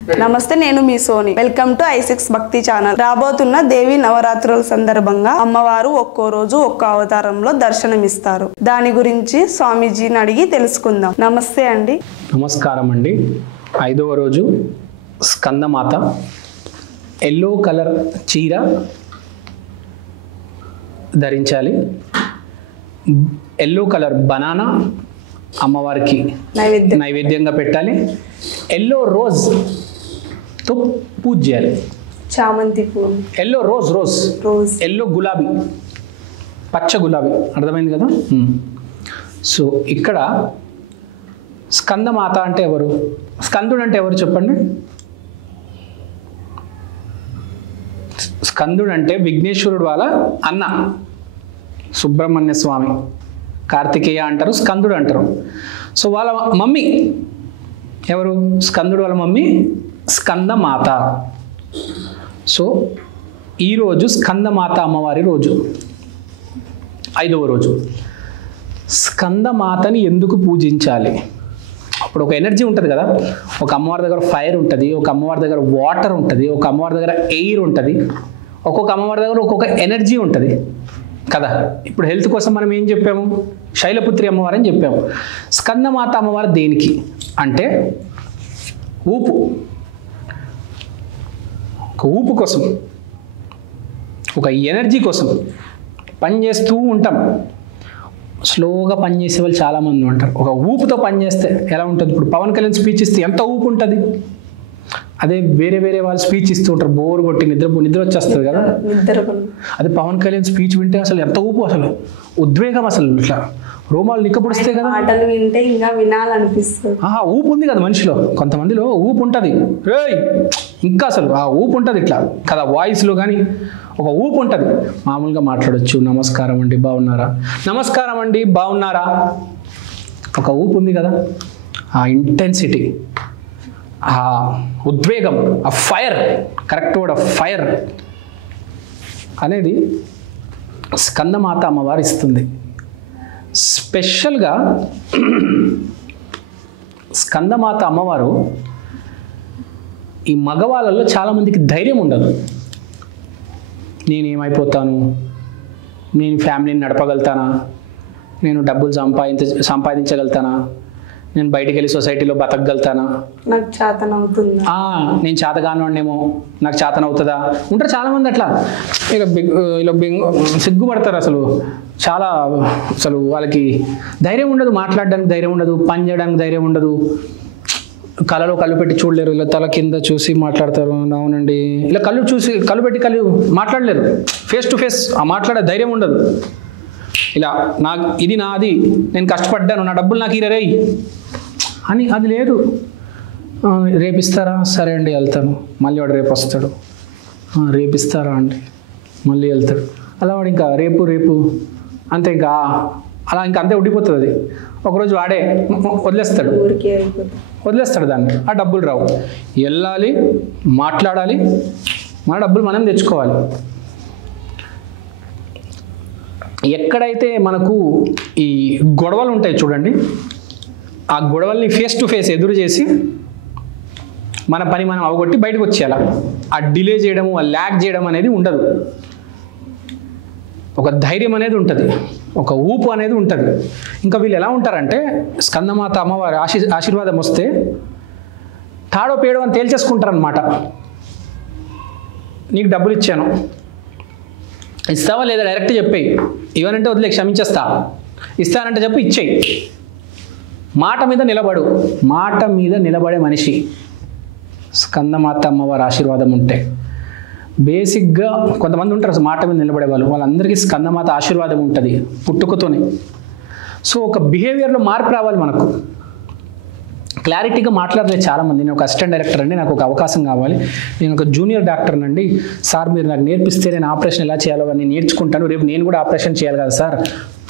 నమస్తే, నేను మీ Soni. Welcome to i6 భక్తి ఛానల్. రాబోతున్న దేవి నవరాత్రుల సందర్భంగా అమ్మవారు ఒక్కో రోజు ఒక్కో అవతారంలో దర్శనమిస్తారు. దాని గురించి స్వామీజీని అడిగి తెలుసుకుందాం. నమస్తే అండి. నమస్కారం అండి. 5వ రోజు స్కందమాత ఎల్లో కలర్ చీర ధరించాలి. ఎల్లో కలర్ బనానా అమ్మవారికి నైవేద్యంగా పెట్టాలి. ఎల్లో రోజ్ తో పూజ చేయాలి. చామంతి పూలు, ఎల్లో రోజ్ ఎల్లో గులాబీ, పచ్చ గులాబీ, అర్థమైంది కదా. సో ఇక్కడ స్కందమాత అంటే ఎవరు? స్కందుడు అంటే ఎవరు చెప్పండి? స్కందుడు అంటే విఘ్నేశ్వరుడు వాళ్ళ అన్న సుబ్రహ్మణ్య స్వామి, కార్తికేయ అంటారు, స్కందుడు అంటారు. సో వాళ్ళ మమ్మీ ఎవరు? స్కందుడు వాళ్ళ మమ్మీ స్కందమాత. సో ఈరోజు స్కందమాత అమ్మవారి రోజు, 5వ రోజు. స్కందమాతని ఎందుకు పూజించాలి? అప్పుడు ఒక ఎనర్జీ ఉంటుంది కదా. ఒక అమ్మవారి దగ్గర ఫైర్ ఉంటుంది, ఒక అమ్మవారి దగ్గర వాటర్ ఉంటుంది, ఒక అమ్మవారి దగ్గర ఎయిర్ ఉంటుంది, ఒక్కొక్క అమ్మవారి దగ్గర ఒక్కొక్క ఎనర్జీ ఉంటుంది కదా. ఇప్పుడు హెల్త్ కోసం మనం ఏం చెప్పాము? శైలపుత్రి అమ్మవారు అని చెప్పాము. స్కందమాత అమ్మవారు దేనికి అంటే ఊపు, ఒక ఊపు కోసం, ఒక ఎనర్జీ కోసం పనిచేస్తూ ఉంటాం. స్లోగా పనిచేసే వాళ్ళు చాలామంది ఉంటారు. ఒక ఊపుతో పనిచేస్తే ఎలా ఉంటుంది? ఇప్పుడు పవన్ కళ్యాణ్ స్పీచ్ ఇస్తే ఎంత ఊపు ఉంటుంది. అదే వేరే వాళ్ళు స్పీచ్ ఇస్తూ ఉంటారు, బోర్ కొట్టి నిద్ర వచ్చేస్తుంది కదా. అదే పవన్ కళ్యాణ్ స్పీచ్ వింటే అసలు ఎంత ఊపు, అసలు ఉద్వేగం, అసలు ఇట్లా రోమాలు నిక్కపొడిస్తే కదా. మాటలు వింటే ఇంకా వినాలనిపిస్తుంది. ఊపు ఉంది కదా మనిషిలో, కొంతమందిలో ఊపు ఉంటుంది. ఇంకా అసలు ఆ ఊపు ఉంటుంది ఇట్లా కదా, వాయిస్లో కానీ ఒక ఊపు ఉంటుంది. మామూలుగా మాట్లాడచ్చు, నమస్కారం అండి బాగున్నారా, నమస్కారం అండి బాగున్నారా, ఒక ఊపు ఉంది కదా. ఆ ఇంటెన్సిటీ, ఆ ఉద్వేగం, ఆ ఫైర్, కరెక్ట్ వర్డ్, ఆ ఫైర్ అనేది స్కందమాత అమ్మవారు ఇస్తుంది. స్పెషల్గా స్కందమాత అమ్మవారు ఈ మగవాళ్ళలో చాలామందికి ధైర్యం ఉండదు. నేనేమైపోతాను, నేను ఫ్యామిలీని నడపగలుగుతానా, నేను డబ్బులు సంపాదించగలుగుతానా, నేను బయటికి వెళ్ళి సొసైటీలో బతకగలుగుతానా, నాకు చేతన అవుతుందా, నేను చేతగానేమో, నాకు చేతన అవుతుందా ఉంటారు చాలామంది. అట్లా ఇలా సిగ్గుపడతారు. అసలు వాళ్ళకి ధైర్యం ఉండదు, మాట్లాడడానికి ధైర్యం ఉండదు, పని చేయడానికి ధైర్యం ఉండదు, కళ్ళలో కళ్ళు పెట్టి చూడలేరు, ఇలా తల కింద చూసి మాట్లాడతారు. అవునండి, ఇలా కళ్ళు పెట్టి మాట్లాడలేరు. ఫేస్ టు ఫేస్ ఆ మాట్లాడే ధైర్యం ఉండదు. ఇలా ఇది నాది, నేను కష్టపడ్డాను, నా డబ్బులు నాకు ఇరవై అని అది లేదు. రేపిస్తారా? సరే అండి వెళ్తాను. మళ్ళీ వాడు రేపు వస్తాడు. రేపిస్తారా అండి, మళ్ళీ వెళ్తాడు. అలా వాడు ఇంకా రేపు అంతే, ఇంకా అలా ఇంకా అంతే ఉండిపోతుంది. అది ఒకరోజు వాడే వదిలేస్తాడు దాన్ని. ఆ డబ్బులు రావు. వెళ్ళాలి, మాట్లాడాలి, మన డబ్బులు మనం తెచ్చుకోవాలి. ఎక్కడైతే మనకు ఈ గొడవలు ఉంటాయి చూడండి, ఆ గొడవల్ని ఫేస్ టు ఫేస్ ఎదురు చేసి మన పని మనం అవగొట్టి బయటకు వచ్చేయాలి. ఆ డిలే చేయడము, ఆ ల్యాగ్ చేయడం అనేది ఉండదు. ఒక ధైర్యం అనేది ఉంటుంది, ఒక ఊపు అనేది ఉంటుంది. ఇంకా వీళ్ళు ఎలా ఉంటారంటే, స్కందమాత అమ్మవారి ఆశీర్వాదం వస్తే తాడో పేడో అని తేల్చేసుకుంటారనమాట. నీకు డబ్బులు ఇచ్చాను, ఇస్తావా లేదా డైరెక్ట్ చెప్పేయి, ఇవనంటే వదిలే క్షమించేస్తా, ఇస్తానంటే చెప్పు ఇచ్చేయి. మాట మీద నిలబడే మనిషి స్కందమాత అమ్మవారి ఆశీర్వాదం ఉంటే. బేసిక్గా కొంతమంది ఉంటారు అసలు మాట మీద నిలబడే వాళ్ళు, వాళ్ళందరికీ స్కందమాత ఆశీర్వాదం ఉంటుంది పుట్టుకతోనే. సో ఒక బిహేవియర్లో మార్పు రావాలి మనకు. క్లారిటీగా మాట్లాడలేదు చాలామంది. నేను ఒక అసిస్టెంట్ డైరెక్టర్ అండి, నాకు ఒక అవకాశం కావాలి, నేను ఒక జూనియర్ డాక్టర్ అండి సార్, మీరు నాకు నేర్పిస్తే నేను ఆపరేషన్ ఎలా చేయాలో అని నేర్చుకుంటాను, రేపు నేను కూడా ఆపరేషన్ చేయాలి కదా సార్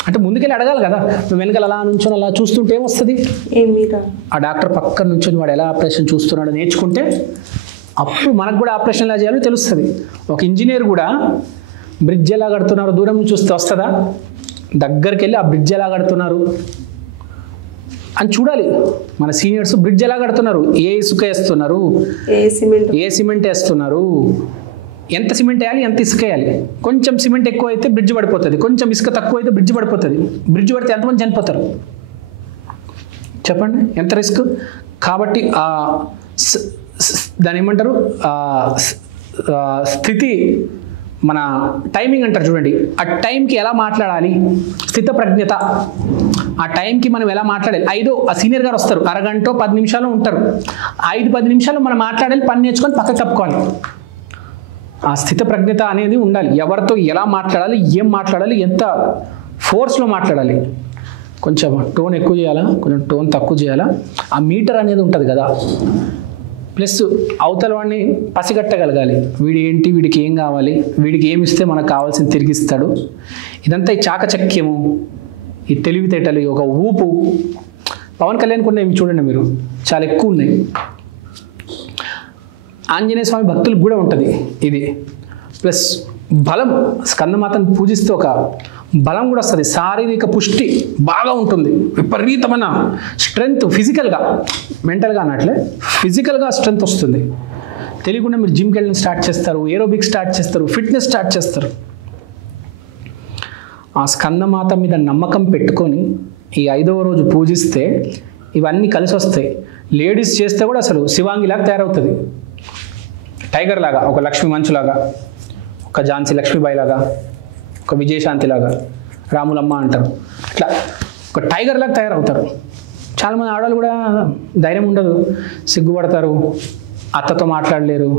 అంటే ముందుకెళ్ళి అడగాలి కదా. నువ్వు వెనకాల అలా నుంచొని అలా చూస్తుంటే ఏమొస్తుంది? ఆ డాక్టర్ పక్కన నుంచొని వాడు ఎలా ఆపరేషన్ చూస్తున్నాడో నేర్చుకుంటే అప్పుడు మనకు కూడా ఆపరేషన్ ఎలా చేయాలో తెలుస్తుంది. ఒక ఇంజనీర్ కూడా బ్రిడ్జ్ ఎలా కడుతున్నారు దూరం నుంచి చూస్తే వస్తుందా? దగ్గరికి వెళ్ళి ఆ బ్రిడ్జ్ ఎలా కడుతున్నారు అని చూడాలి. మన సీనియర్స్ బ్రిడ్జ్ ఎలా కడుతున్నారు, ఏ ఇసుక వేస్తున్నారు, ఏ సిమెంట్ వేస్తున్నారు, ఎంత సిమెంట్ వేయాలి, ఎంత ఇసుక వేయాలి. కొంచెం సిమెంట్ ఎక్కువ అయితే బ్రిడ్జ్ పడిపోతుంది, కొంచెం ఇసుక తక్కువ అయితే బ్రిడ్జ్ పడిపోతుంది. బ్రిడ్జ్ పడితే ఎంతమంది చనిపోతారు చెప్పండి, ఎంత రిస్క్. కాబట్టి దాని ఏమంటారు స్థితి, మన టైమింగ్ అంటారు చూడండి, ఆ టైంకి ఎలా మాట్లాడాలి, స్థిత ప్రజ్ఞత, ఆ టైంకి మనం ఎలా మాట్లాడాలి. ఆ సీనియర్ గారు వస్తారు, అరగంట 10 నిమిషాలు ఉంటారు, 5-10 నిమిషాలు మనం మాట్లాడాలి, పని నేర్చుకొని పక్కకు తప్పుకోవాలి. ఆ స్థిత ప్రజ్ఞత అనేది ఉండాలి. ఎవరితో ఎలా మాట్లాడాలి, ఏం మాట్లాడాలి, ఎంత ఫోర్స్లో మాట్లాడాలి, కొంచెం టోన్ ఎక్కువ చేయాలా, కొంచెం టోన్ తక్కువ చేయాలా, ఆ మీటర్ అనేది ఉంటుంది కదా. ప్లస్ అవతల వాడిని పసిగట్టగలగాలి, వీడి ఏంటి, వీడికి ఏం కావాలి, వీడికి ఏమి ఇస్తే మనకు కావాల్సింది తిరిగిస్తాడు. ఇదంతా ఈ చాకచక్యము, ఈ తెలివితేటలు, ఒక ఊపు. పవన్ కళ్యాణ్ కొన్ని చూడండి మీరు, చాలా ఎక్కువ ఉన్నాయి. ఆంజనేయ స్వామి భక్తులకు కూడా ఉంటుంది ఇది. ప్లస్ బలం, స్కందమాతను పూజిస్తే ఒక బలం కూడా వస్తుంది, శారీరక పుష్టి బాగా ఉంటుంది, విపరీతమైన స్ట్రెంగ్త్, ఫిజికల్గా, మెంటల్గా అన్నట్లే ఫిజికల్గా స్ట్రెంగ్త్ వస్తుంది. తెలియకుండా మీరు జిమ్కి వెళ్ళడం స్టార్ట్ చేస్తారు, ఏరోబిక్ స్టార్ట్ చేస్తారు, ఫిట్నెస్ స్టార్ట్ చేస్తారు. ఆ స్కందమాత మీద నమ్మకం పెట్టుకొని ఈ 5వ రోజు పూజిస్తే ఇవన్నీ కలిసి వస్తాయి. లేడీస్ చేస్తే కూడా అసలు శివాంగిలాగా తయారవుతుంది, టైగర్ లాగా, ఒక లక్ష్మీ మంచులాగా, ఒక ఝాన్సీ లక్ష్మీబాయి లాగా, ఒక విజయశాంతిలాగా, రాములమ్మ అంటారు, ఇట్లా ఒక టైగర్ లాగా తయారవుతారు. చాలామంది ఆడవాళ్ళు కూడా ధైర్యం ఉండదు, సిగ్గుపడతారు, అత్తతో మాట్లాడలేరు,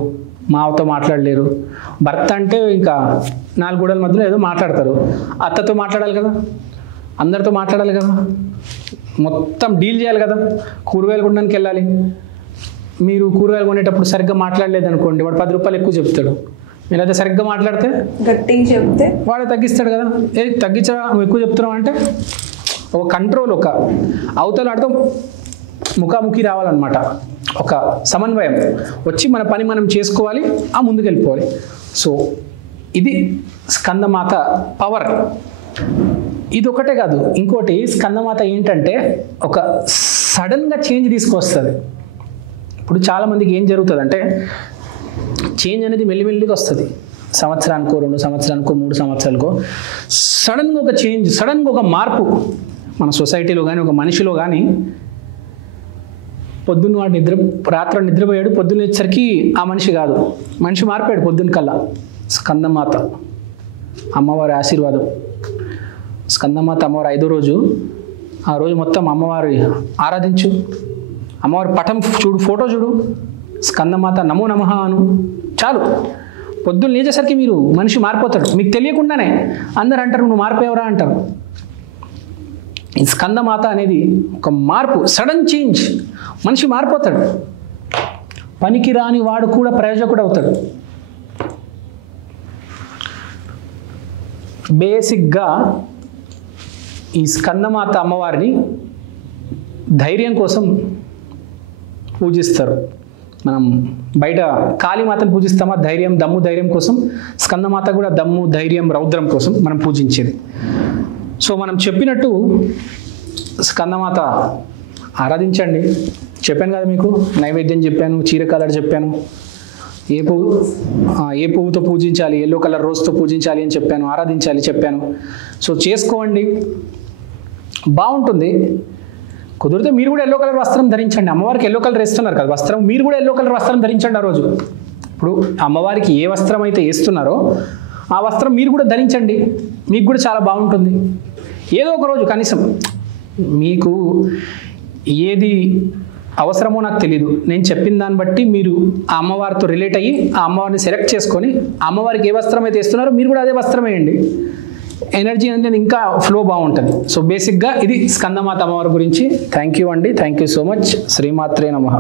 మావతో మాట్లాడలేరు. భర్త అంటే ఇంకా 4 గోడల మధ్యలో ఏదో మాట్లాడతారు, అత్తతో మాట్లాడాలి కదా, అందరితో మాట్లాడాలి కదా, మొత్తం డీల్ చేయాలి కదా. కూరగాయలు కొనడానికి వెళ్ళాలి, మీరు కూరగాయలు కొనేటప్పుడు సరిగ్గా మాట్లాడలేదు అనుకోండి, వాడు 10 రూపాయలు ఎక్కువ చెప్తాడు. మీరైతే సరిగ్గా మాట్లాడితే, గట్టిగా చెప్తే వాడే తగ్గిస్తాడు కదా. ఏది తగ్గించరా, నువ్వు ఎక్కువ చెప్తున్నావు అంటే ఒక కంట్రోల్, ఒక అవతల ఆడితో ముఖాముఖి రావాలన్నమాట, ఒక సమన్వయం వచ్చి మన పని మనం చేసుకోవాలి, ఆ ముందుకు వెళ్ళిపోవాలి. సో ఇది స్కందమాత పవర్. ఇది ఒకటే కాదు, ఇంకోటి స్కందమాత ఏంటంటే ఒక సడన్గా చేంజ్ తీసుకొస్తుంది. ఇప్పుడు చాలామందికి ఏం జరుగుతుంది అంటే, చేంజ్ అనేది మెల్లిమెల్లిగా వస్తుంది, సంవత్సరానికో 2 సంవత్సరానికో 3 సంవత్సరాలకో సడన్గా ఒక చేంజ్, సడన్గా ఒక మార్పు మన సొసైటీలో కానీ, ఒక మనిషిలో కానీ. పొద్దున్న వాడు రాత్రి నిద్రపోయాడు, పొద్దున్న వచ్చేసరికి ఆ మనిషి కాదు, మనిషి మారిపోయాడు పొద్దున్న కల్లా. స్కందమాత అమ్మవారి ఆశీర్వాదం. స్కందమాత అమ్మవారి 5వ రోజు, ఆ రోజు మొత్తం అమ్మవారి ఆరాధించు, అమ్మవారి పటం చూడు, ఫోటో చూడు, స్కందమాత నమో నమః అను, చాలు. పొద్దున్న లేచేసరికి మీరు మనిషి మారిపోతాడు, మీకు తెలియకుండానే. అందరు అంటారు నువ్వు మారిపోయావరా అంటారు. ఈ స్కందమాత అనేది ఒక మార్పు, సడన్ చేంజ్, మనిషి మారిపోతాడు. పనికి రాని వాడు కూడా ప్రయోజకుడు అవుతాడు. బేసిక్గా ఈ స్కందమాత అమ్మవారిని ధైర్యం కోసం పూజిస్తారు. మనం బయట కాళీమాతను పూజిస్తామా, ధైర్యం, దమ్ము, ధైర్యం కోసం. స్కందమాత కూడా దమ్ము, ధైర్యం, రౌద్రం కోసం మనం పూజించేది. సో మనం చెప్పినట్టు స్కందమాత ఆరాధించండి. చెప్పాను కదా మీకు, నైవేద్యం చెప్పాను, చీర కలర్ చెప్పాను, ఏ పువ్వుతో పూజించాలి, ఎల్లో కలర్ రోజుతో పూజించాలి అని చెప్పాను, ఆరాధించాలి చెప్పాను. సో చేసుకోండి, బాగుంటుంది. కుదిరితే మీరు కూడా ఎల్లో కలర్ వస్త్రం ధరించండి. అమ్మవారికి ఎల్లో కలర్ వేస్తున్నారు కదా వస్త్రం, మీరు కూడా ఎల్లో కలర్ వస్త్రం ధరించండి ఆ రోజు. ఇప్పుడు అమ్మవారికి ఏ వస్త్రం అయితే వేస్తున్నారో ఆ వస్త్రం మీరు కూడా ధరించండి, మీకు కూడా చాలా బాగుంటుంది. ఏదో ఒక రోజు కనీసం మీకు ఏది అవసరమో నాకు తెలీదు, నేను చెప్పిన దాన్ని బట్టి మీరు ఆ అమ్మవారితో రిలేట్ అయ్యి ఆ అమ్మవారిని సెలెక్ట్ చేసుకొని ఆ అమ్మవారికి ఏ వస్త్రం అయితే వేస్తున్నారో మీరు కూడా అదే వస్త్రం వేయండి. ఎనర్జీ అనేది ఇంకా ఫ్లో బాగుంటుంది. సో బేసిక్గా ఇది స్కందమాత అమ్మవారి గురించి. థ్యాంక్ యూ అండి, థ్యాంక్ యూ సో మచ్. శ్రీమాత్రే నమః.